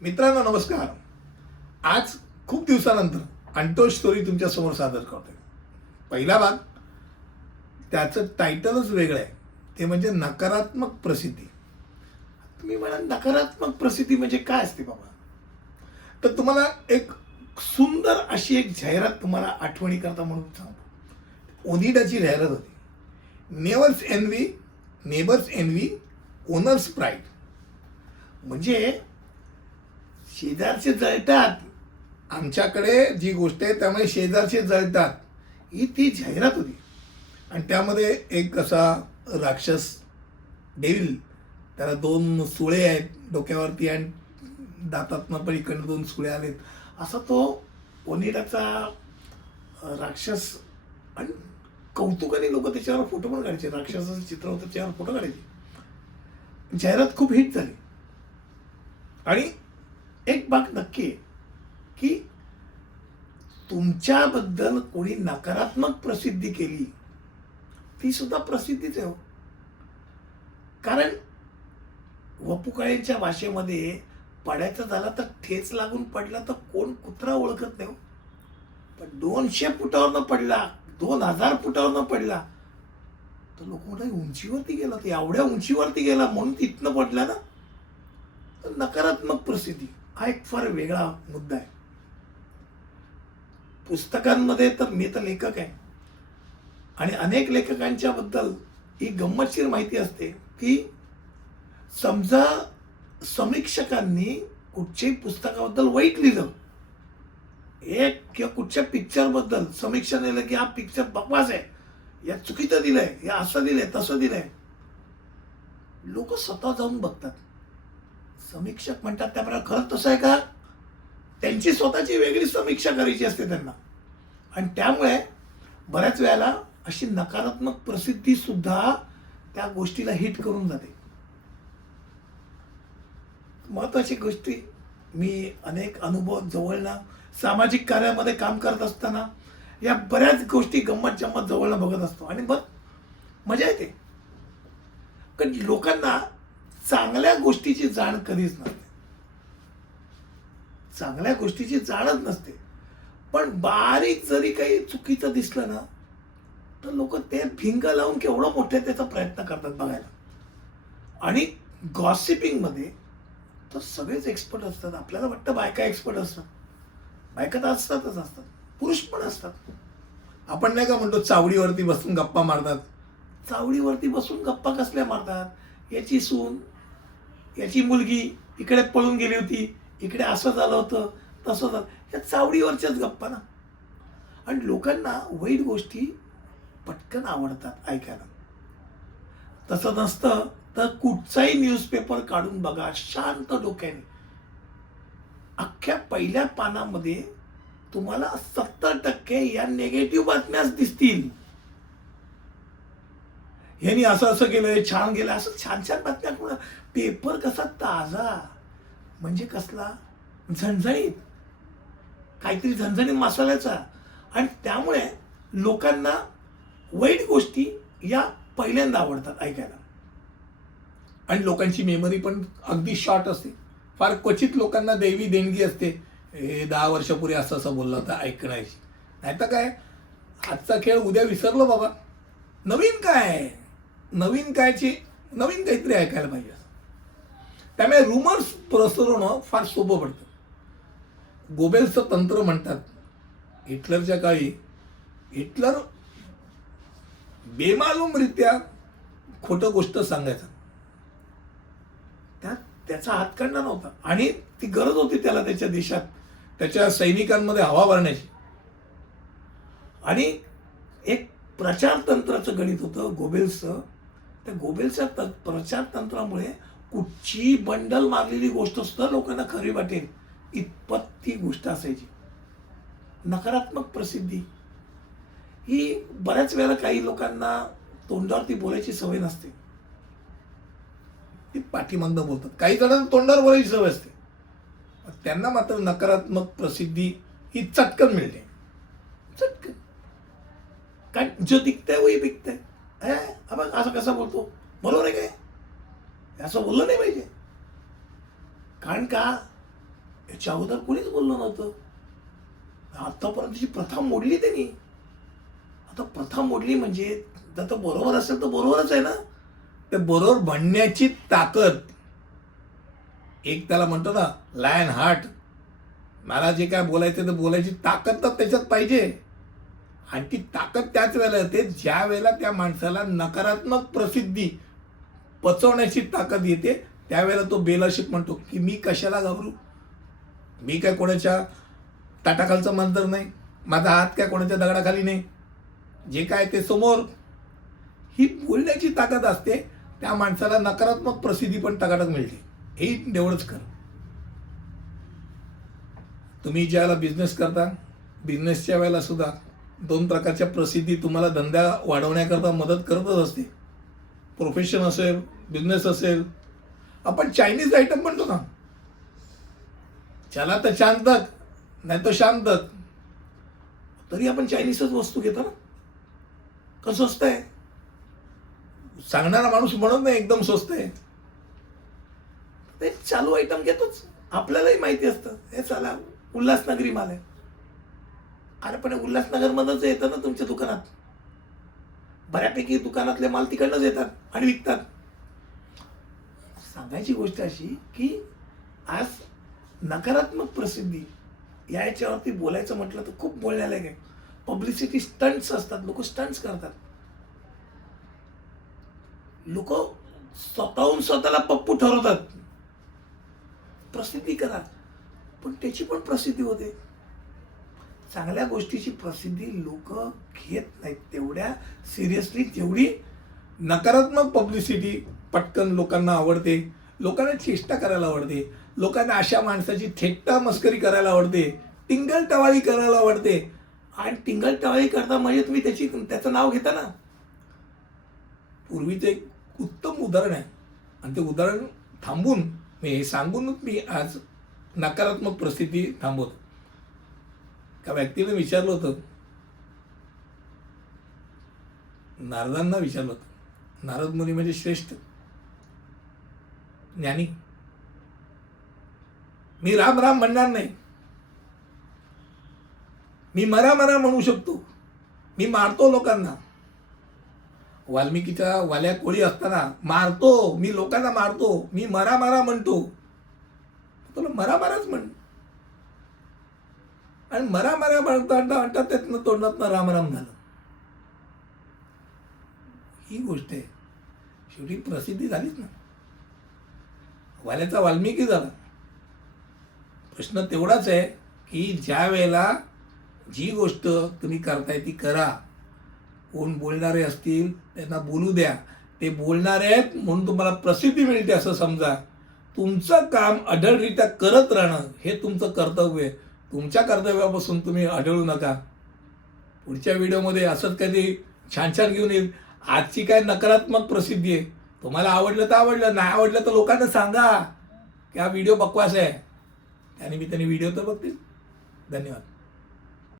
मित्रांनो नमस्कार. आज खूप दिवसानंतर अंटोष स्टोरी तुमच्यासमोर सादर करतोय. पहिला भाग त्याचं टायटलच वेगळं आहे. ते म्हणजे नकारात्मक प्रसिद्धी. तुम्ही म्हणा नकारात्मक प्रसिद्धी म्हणजे काय असते बाबा? तर तुम्हाला एक सुंदर अशी एक जाहिरात तुम्हाला आठवणी करता म्हणून सांगतो. ओनिडाची जाहिरात होती. Neighbours envy neighbours envy owners pride म्हणजे शेजारचे जळतात. आमच्याकडे जी गोष्ट आहे त्यामुळे शेजारचे जळतात. ही ती जाहिरात होती. आणि त्यामध्ये एक असा राक्षस डेविल त्याला दोन सुळे आहेत डोक्यावरती आणि दातातनं पण इकडनं दोन सुळे आलेत. असा तो ओनिडाचा राक्षस आणि कौतुकाने लोक त्याच्यावर फोटो पण काढायचे. राक्षसाचं चित्र होतं त्याच्यावर फोटो काढायचे. जाहिरात खूप हिट झाली. आणि एक बाग नक्की आहे की तुमच्याबद्दल कोणी नकारात्मक प्रसिद्धी केली ती सुद्धा प्रसिद्धीच आहे हो. कारण वपुकाळेंच्या भाषेमध्ये पडायचं झालं तर ठेच लागून पडला तर कोण कुत्रा ओळखत नाही हो. पण दोनशे फुटावरनं पडला दोन हजार फुटावरनं पडला तर लोक म्हणतात उंचीवरती गेला तर एवढ्या उंचीवरती गेला म्हणून तिथनं पडला ना? तर नकारात्मक प्रसिद्धी. हा एक फार वेगळा मुद्दा आहे. पुस्तकांमध्ये तर मी तर लेखक आहे. आणि अनेक लेखकांच्या बद्दल ही गंमतशीर माहिती असते की समजा समीक्षकांनी कुठच्याही पुस्तकाबद्दल वाईट लिहिलं. एक किंवा कुठच्या पिक्चरबद्दल समीक्षा लिहिलं की हा पिक्चर बकवास आहे. या चुकीचं दिलंय या असं दिलंय तसं दिलंय. लोक स्वतः जाऊन बघतात. समीक्षक म्हणतात त्याप्रमाणे खरंच तसं आहे का? त्यांची स्वतःची वेगळी समीक्षा करायची असते त्यांना. आणि त्यामुळे बऱ्याच वेळेला अशी नकारात्मक प्रसिद्धी सुद्धा त्या गोष्टीला हिट करून जाते. महत्वाची गोष्टी मी अनेक अनुभव जवळनं सामाजिक कार्यामध्ये काम करत असताना या बऱ्याच गोष्टी गंमत जम्मत जवळनं बघत असतो. आणि मग मजा येते. कारण लोकांना चांगल्या गोष्टीची जाण कधीच नसते. चांगल्या गोष्टीची जाणच नसते. पण बारीक जरी काही चुकीचं दिसलं ना तर लोक ते भिंग लावून केवढं मोठे त्याचा प्रयत्न करतात बघायला. आणि गॉसिपिंगमध्ये तर सगळेच एक्सपर्ट असतात. आपल्याला वाटतं बायका एक्सपर्ट असतात. बायका तर असतातच असतात. पुरुष पण असतात. आपण नाही का म्हणतो चावडीवरती बसून गप्पा मारतात? चावडीवरती बसून गप्पा कसल्या मारतात? याची सून याची मुलगी इकडे पळून गेली होती इकडे असं झालं होतं तसं झालं. या चावडीवरच्याच गप्पा ना. आणि लोकांना वाईट गोष्टी पटकन आवडतात ऐकायला. तसं नसतं तर कुठचाही न्यूजपेपर काढून बघा शांत डोक्याने. अख्ख्या पहिल्या पानामध्ये तुम्हाला सत्तर टक्के या नेगेटिव्ह बातम्याच दिसतील. ह्यांनी असं असं केलंय छान गेलं असं छान छान बातम्या कोणा पेपर कसा ताजा? म्हणजे कसला? झणझणीत. काहीतरी झणझणीत मसाल्याचा. आणि त्यामुळे लोकांना वाईट गोष्टी या पहिल्यांदा आवडतात ऐकायला. आणि लोकांची मेमरी पण अगदी शॉर्ट असते. फार क्वचित लोकांना देवी देणगी असते. हे दहा वर्षापूर्वी असं असं बोललं होतं ऐकण्याची. नाही तर काय? आजचा खेळ उद्या विसरलो बाबा. नवीन काय? नवीन कायची? नवीन काहीतरी ऐकायला पाहिजे त्यामुळे रुमर्स पसरवणं फार सोपं पडतं. गोबेल्सचं तंत्र म्हणतात हिटलरच्या काळी हिटलर बेमालूमरित्या खोटं गोष्ट सांगायचं. त्यात त्याचा हातखंडा नव्हता. आणि ती गरज होती त्याला त्याच्या देशात त्याच्या सैनिकांमध्ये हवा भरण्याची. आणि एक प्रचार तंत्राचं गणित होतं गोबेल्सचं त्या गोबेल्सच्या त प्रचार तंत्रामुळे कुठची बंडल मारलेली गोष्ट सुद्धा लोकांना खरी वाटेल. इतपत ती गोष्ट असायची. नकारात्मक प्रसिद्धी. ही बऱ्याच वेळेला काही लोकांना तोंडावरती बोलायची सवय नसते. ती पाठीमागनं बोलतात. काही जणांना तोंडावर बोलायची सवय असते. त्यांना मात्र नकारात्मक प्रसिद्धी ही चटकन मिळते. चटकन. कारण जो दिखतंय वही बिकतंय. है असं कसा बोलतो? बरोबर आहे काय? असं बोललं नाही पाहिजे. कारण का? याच्या अगोदर कोणीच बोललं नव्हतं. आतापर्यंतची प्रथा मोडली त्यांनी आता प्रथा मोडली म्हणजे जर तर बरोबर असेल तर बरोबरच आहे ना. ते बरोबर म्हणण्याची ताकद एक त्याला म्हणतो ना लायन हार्ट मला जे काय बोलायचं ते बोलायची ताकद तर त्याच्यात पाहिजे. आणि ती ताकद त्याच वेळेला येते ज्या वेळेला त्या माणसाला नकारात्मक प्रसिद्धी पचवण्याची ताकद येते. त्यावेळेला तो बेलशिक म्हणतो की मी कशाला घाबरू? मी काय कोणाच्या ताटाखालचं मांजर नाही. माझा हात काय कोणाच्या दगडाखाली नाही. जे काय ते समोर. ही बोलण्याची ताकद असते. त्या माणसाला नकारात्मक प्रसिद्धी पण टकाटक मिळते. हे एवढंच कर तुम्ही ज्याला बिझनेस करता बिझनेसच्या वेळेला सुद्धा दोन प्रकारच्या प्रसिद्धी तुम्हाला धंदा वाढवण्याकरता मदत करतच असते. प्रोफेशन असेल बिझनेस असेल. आपण चायनीज आयटम म्हणतो ना. चला तर शांतत नाही तर शांतत तरी आपण चायनीजच वस्तू घेतो ना. का स्वस्त आहे? सांगणारा माणूस म्हणत नाही एकदम स्वस्त आहे. ते चालू आयटम घेतोच. आपल्यालाही माहिती असतं. हे चला उल्हासनगरी माल आहे. अरे पण उल्हासनगरमध्येच येतं ना तुमच्या दुकानात. बऱ्यापैकी दुकानातले माल तिकडनंच येतात आणि विकतात. सांगायची गोष्ट अशी की आज नकारात्मक प्रसिद्धी या याच्यावरती बोलायचं म्हटलं तर खूप बोलण्याला आहे. पब्लिसिटी स्टंट्स असतात. लोक स्टंट्स करतात. लोक स्वतःहून स्वतःला पप्पू ठरवतात. प्रसिद्धी करा. पण त्याची पण प्रसिद्धी होते. चांगल्या गोष्टीची प्रसिद्धी लोक घेत नाहीत. तेवढ्या सिरियसली जेवढी नकारात्मक पब्लिसिटी पटकन लोकांना आवडते लोकांना चेष्टा करायला आवडते लोकांना अशा माणसाची थेट्टा मस्करी करायला आवडते टिंगल टवाळी करायला आवडते. आणि टिंगल टवाळी करता म्हणजे तुम्ही त्याची त्याचं नाव घेता ना. पूर्वीचं एक उत्तम उदाहरण आहे. आणि ते उदाहरण थांबून मी हे सांगूनच मी आज नकारात्मक परिस्थिती थांबवतो. का व्यक्तीने विचारलं होतं. नारदांना विचारलं होतं. नारद मुनी म्हणजे श्रेष्ठ. ज्ञानी. मी राम राम म्हणणार नाही. मी मरा मरा म्हणू शकतो. मी मारतो लोकांना. वाल्मिकीच्या वाल्या कोळी असताना मारतो मी लोकांना मारतो मी मरा मरा म्हणतो. तुला मरा मराच म्हण. आणि मरा मरा म्हणता म्हणता म्हणता त्यातनं तोंडातनं राम राम झालं. ही गोष्ट आहे. शेवटी प्रसिद्धी झालीच ना. वाल्याचा वाल्मिकी झाला. प्रश्न तेवढाच आहे की ज्या वेळेला जी गोष्ट तुम्ही करताय ती करा. कोण बोलणारे असतील त्यांना बोलू द्या. ते बोलणारे आहेत म्हणून तुम्हाला प्रसिद्धी मिळते असं समजा. तुमचं काम अढळरित्या करत राहणं हे तुमचं कर्तव्य आहे. तुमच्या कर्तव्यापासून तुम्ही आढळू नका. पुढच्या व्हिडिओमध्ये असंच काही छान छान घेऊन येईल. आजची काय नकारात्मक प्रसिद्धी आहे? तुम्हाला आवडलं तर आवडलं नाही आवडलं तर लोकांना सांगा की हा व्हिडिओ बकवास आहे. त्याने मी त्यांनी व्हिडिओ तर बघतील. धन्यवाद.